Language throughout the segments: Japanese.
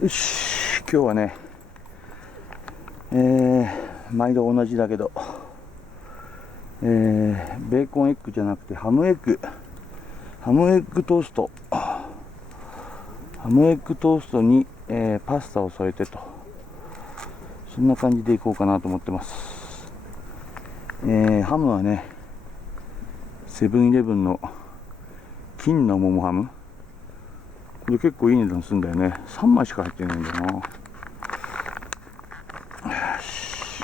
よし、今日はね、毎度同じだけど、ベーコンエッグじゃなくてハムエッグトースト、ハムエッグトーストに、パスタを添えてと、そんな感じでいこうかなと思ってます。ハムはね、セブンイレブンの金の桃ハム、これ結構いい値段するんだよね。3枚しか入ってないんだよな。よし、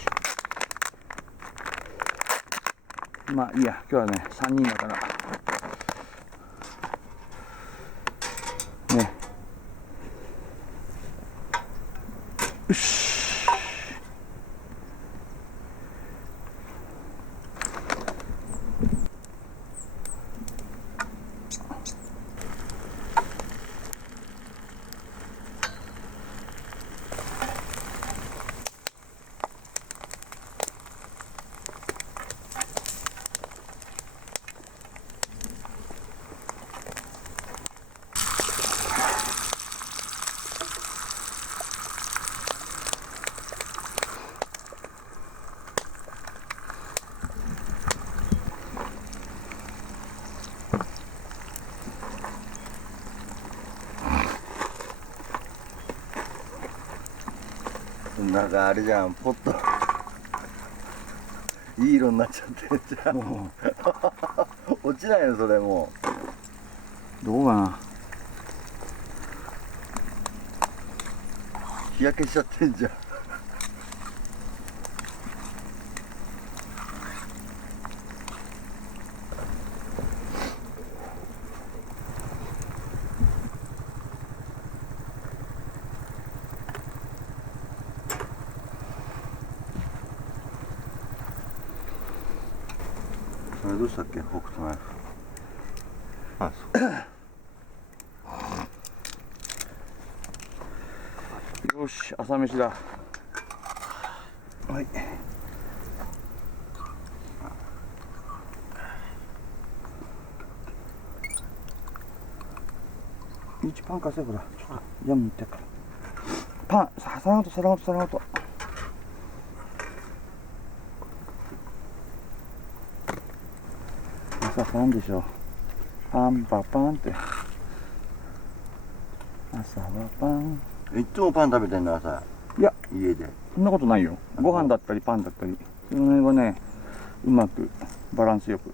まあいいや、今日はね3人だからね。よし、なんかあれじゃん、ポットいい色になっちゃってるじゃん。落ちないよそれ。もどうかな。う日焼けしちゃってんじゃん。それどうしたっけ、北斗ナイフ。あ、そう。よし、朝飯だ。はい。1パン貸せ、ほら。ちょっとジャム持ってやっから。パン、皿ごと。朝パンでしょ。パンパパンって。朝はパン。いつもパン食べてんの朝。いや、家で。そんなことないよ。ご飯だったりパンだったり、その辺はね、うまくバランスよく。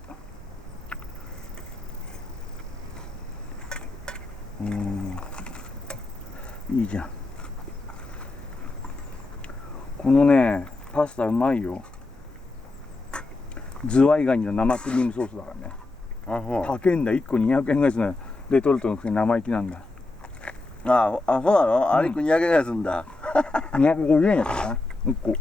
いいじゃん。このね、パスタうまいよ。ズワイガニの生クリームソースだからね。あ、そう。高いんだ。1個200円ぐらいするの。レトルトのくせに生意気なんだ。そうなの？あれ200円ぐらいするんだ。250円やったかな、1個。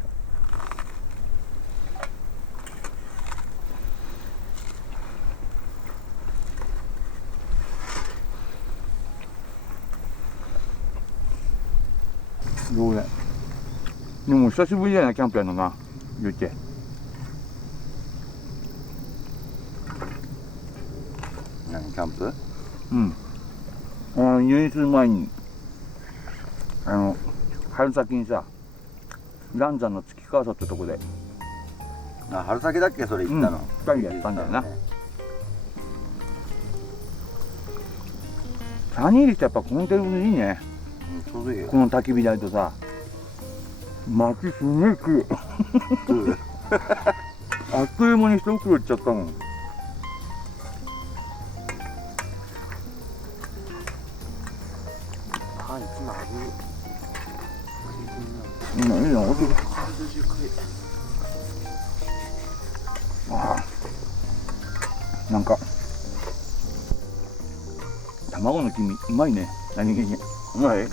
どうだ。でも久しぶりだよな、キャンプやるのな、言うて。何、キャンプ？うん。入院する前に、春先にさ、嵐山の月川荘ってとこで、あ、春先だっけそれ行ったの。二人でやったんだよな。3人で来たらやっぱこのテーブルいいね。うん、ちょうどいいよ。この焚き火台とさ、薪すげえ食う。あっという間に一袋いっちゃったもん。パンツなる。いいのいいの、おいしい。ああ、なんか卵の黄身うまいね、何気に。うまい。